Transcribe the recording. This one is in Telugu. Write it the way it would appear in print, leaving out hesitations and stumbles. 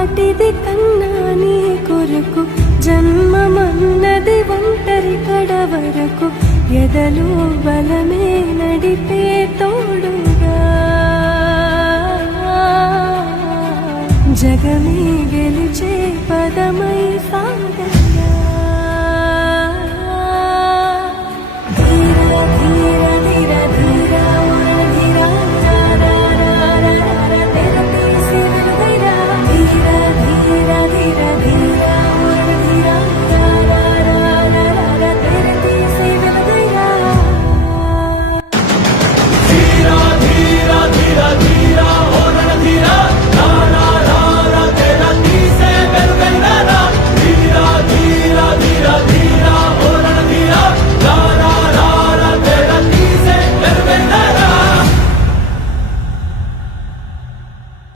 వాటిది కన్నా నీ కొరకు జన్మమన్నది ఒంటరి కడ వరకు ఎదలో బలమే నడిపే తోడుగా జగమే గెలిచే పదమై సాగ